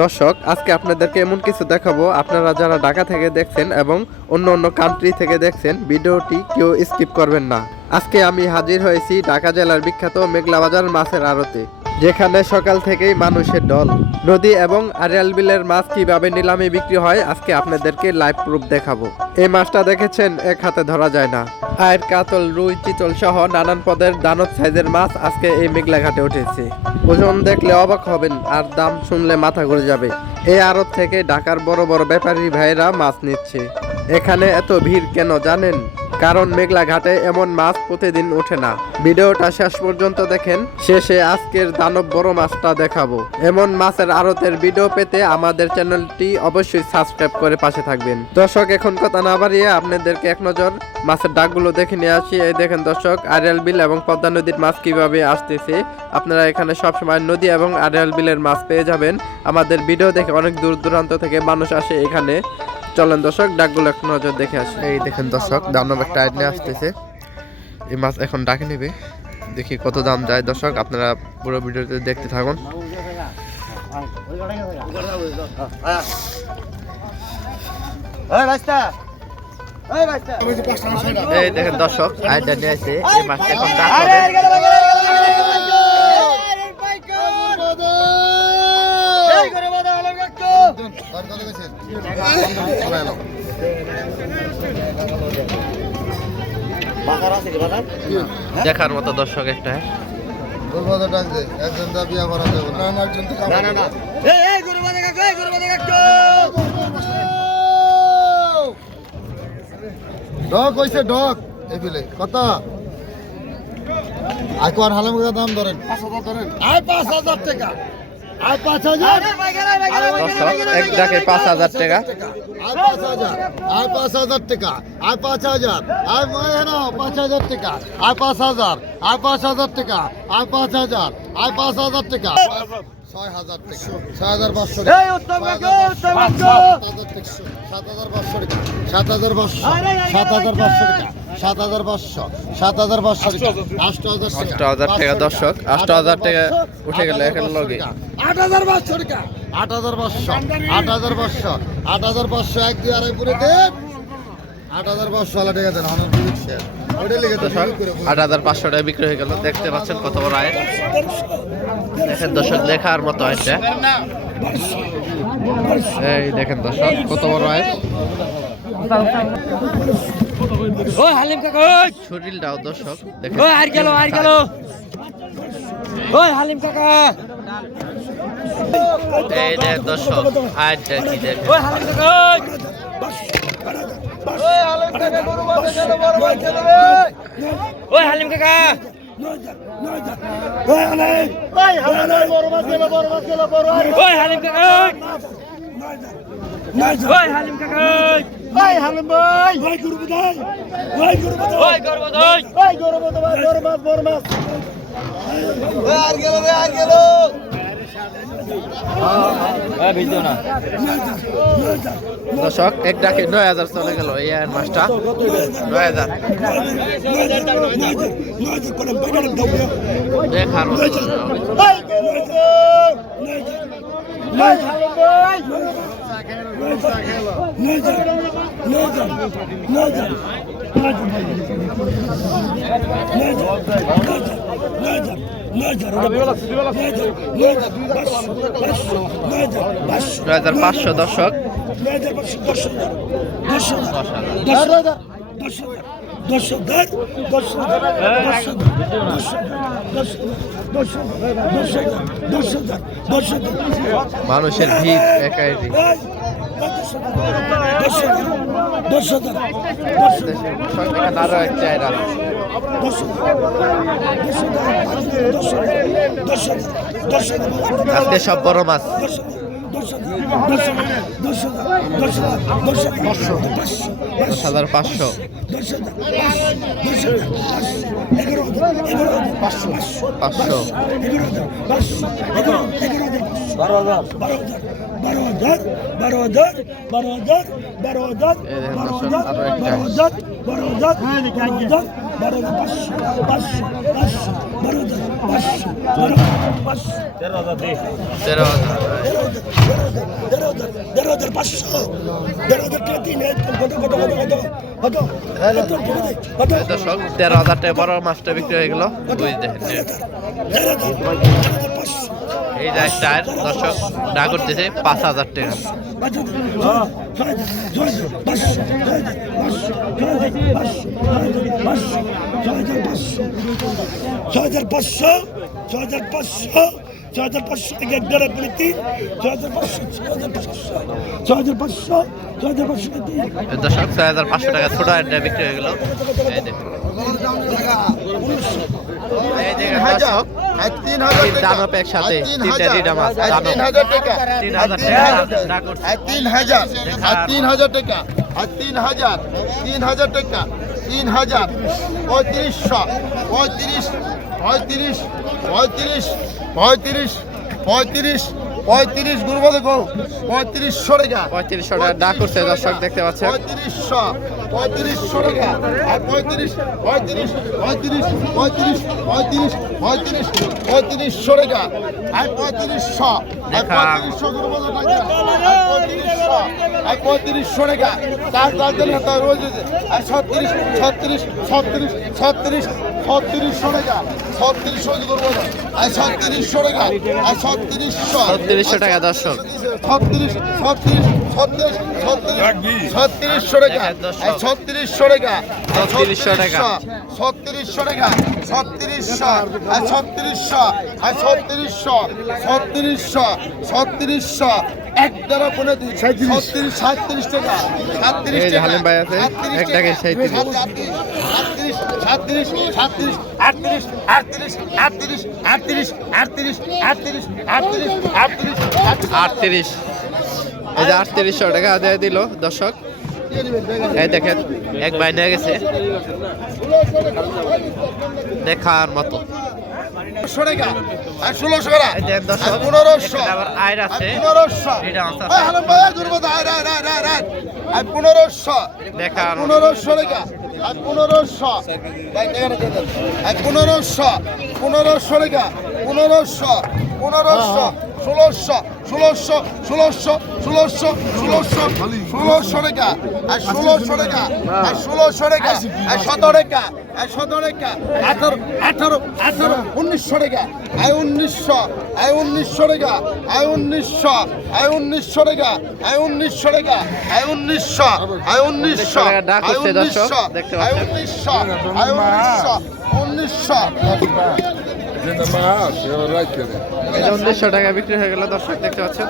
দর্শক, আজকে আপনাদেরকে এমন কিছু দেখাবো, আপনারা যারা ঢাকা থেকে দেখছেন এবং অন্য অন্য কান্ট্রি থেকে দেখছেন, ভিডিওটি কেউ স্কিপ করবেন না। আজকে আমি হাজির হয়েছি ঢাকা জেলার বিখ্যাত মেঘলা বাজার মাছের আড়তে, যেখানে সকাল থেকেই মানুষের ঢল। নদী এবং আড়িয়াল বিলের মাছ কিভাবে নিলামে বিক্রি হয় আজকে আপনাদেরকে লাইভ প্রুফ দেখাবো। এই মাছটা দেখেছেন, এক হাতে ধরা যায় না। আয়ের, কাতল, রুই, চিতল সহ নানান পদের দানব সাইজের মাছ আজকে এই মেঘলা ঘাটে উঠেছে। ওজন দেখলে অবাক হবেন আর দাম শুনলে মাথা ঘুরে যাবে। এই আড়ত থেকে ঢাকার বড় বড় ব্যাপারী ভাইয়েরা মাছ নিচ্ছে। এখানে এত ভিড় কেন জানেন? কারণ মেঘলা ঘাটে এমন মাছ প্রতিদিন ওঠে না। ভিডিওটা শেষ পর্যন্ত দেখেন, শেষে আজকের দানব বড় মাছটা দেখাবো। এমন মাছের আড়তের ভিডিও পেতে আমাদের চ্যানেলটি অবশ্যই সাবস্ক্রাইব করে পাশে থাকবেন। দর্শক, এখন কথা না বাড়িয়ে আপনাদেরকে এক নজর মাছের ডাকগুলো দেখে নিয়ে আসি। এই দেখেন দর্শক, আড়িয়াল বিল এবং পদ্মা নদীর মাছ কিভাবে আসতেছে। আপনারা এখানে সবসময় নদী এবং আড়িয়াল বিলের মাছ পেয়ে যাবেন। আমাদের ভিডিও দেখে অনেক দূর দূরান্ত থেকে মানুষ আসে এখানে। চলেন দর্শক, ডাকগুলো এক নজর দেখে আসি। এই দেখেন দর্শক, দানব একটা আইড নিয়ে আসতেছে। এই মাছ এখন ডাকে নেবে, দেখি কত দাম যায়। দর্শক, আপনারা পুরো ভিডিওতে দেখতে থাকুন। এই দেখেন দর্শক, আইডটা নিয়ে আসছে। এই মাছটা এখন ডাক হবে। দেখার মতো দর্শক একটা ডক হইছে ডক এই বিলে কত আর হালাম দাম ধরেন 5,000 ধরেন। আয় 5,000 টাকা, আয় 5,000, এক ডাকে 5,000 টাকা, আয় 5,000, আয় 5,000 টাকা, আয় 5,000, আয় 5,000 টাকা, আয় 5,000, আয় 5,000 টাকা, আয় 5,000, আয় 5,000 টাকা, 6,000 টাকা, 6,500 টাকা, 7,500 টাকা, 7,500, 7,500 টাকা, 7,500, 7,500 টাকা, 8,000 টাকা। দর্শক, 8,000 টাকা উঠে গেল এখানে লগে। 8,500 টাকা, 8,500, 8,500, 8,500, 1 2 আড়াই পুরে দেন। 8,500 টাকা দেন। আমার বুঝছে ওটা লিখে তো 8,500 টাকা বিক্রি হয়ে গেল। দেখতে পাচ্ছেন কত বড় আয়। দেখেন দর্শক, দেখার মতো আয়টা। এই দেখেন দর্শক, কত বড় আয়। ওই হালিম কাকা, ওই শরীরটাও দর্শক দেখেন। ওই আর গেল ওই হালিম কাকা, এই দেখ দর্শক, আয়টা কি দেখেন। ওই হালিম কাকা, ওই হালিম কাকা, গরু বাঁধা গেল, বড় মাছ গেল রে। ওই হালিম কাকা, ওই হালিম, বড় মাছ গেল, বড় মাছ গেল, বড়। ওই হালিম কাকা, ওই হালিম কাকা, ওই হালিম ভাই, ওই গরু বাঁধাই, ওই গরু বাঁধাই, ওই গরু বাঁধাই, ওই গরু বাঁধাই, বড় মাছ, বড় মাছ। আর গেল রে, আর গেল। ভিডিও না দর্শক, এক ডাকে 9,000 চলে গেল এই আর মাছটা। 9,000 দেখার মতো। $9,500 দর্শক। মানুষের ভিড় একাই। আরো এক চাইরা আজকে সব বড় মাছ। 10,500, 500, 13,000 500 15,000 টাকা দিন কত দর্শক 13,000 টাকা বড় মাছটা বিক্রি হয়ে গেল। বুঝ দেখেন এই যে টায়ার দর্শক ডা করতেছে 5,000 টাকা। 6,500 টাকা এক দেড় পুরো 3 6,500 দর্শক 6,500 টাকা ছোট একটা বিক্রি হয়ে গেল। এই দেখুন এই দেখেন দর্শক 3,000 টাকা দানব একসাথে তিনটা রিডা মাছ দানব 3,000 টাকা 3,000 টাকা ডা করছে। 3,000 3,000 টাকা 3,000 3,000 টাকা 3,000 35 35 গুরুবা দেখো 3500 টাকা 3500 টাকা ডা করছে দর্শক দেখতে পাচ্ছেন। 3500 টাকা আর 3500 টাকা আর 3500 গুরুবা টাকা আর 3500 টাকা তার দাদল হতো রোজ আর 3600 টাকা 3600 গুরুবা আর 3600 টাকা আর 3600 টাকা দর্শক 3600 টাকা 3600 টাকা 3600 টাকা 3600 টাকা 3600 আর 3600 এক দ্বারা 37 টাকা 37 এই যে টাকা হালিম ভাই আছে, এক টাকায় 37 38 এই যে 3800 টাকা আদায় দিল দর্শক। এই দেখেন এক ভাই নিয়ে গেছে দেখার মতো। 1600 টাকা আর 1600 টাকা এই দেখেন দর্শক 1500 এখানে আবার আয়ের আছে 1500 এটা আছে। হ্যালো ভাই দুর্বদ আয় আর 1500 দেখার 1500 টাকা আর 1500 ভাই টাকাটা দিয়ে দেন আর 1500 টাকা 1500 1600 টাকা আর 1600 টাকা আর 17 টাকা আর 1900 টাকা আর 1900 টাকা আর 1900 টাকা আর 1900 টাকা আর 1900 টাকা আর 1900 টাকা ডাক হচ্ছে দর্শক, দেখতে পাচ্ছেন। 1900 1900 টাকা বিক্রি হয়ে গেল দর্শক দেখতে পাচ্ছেন।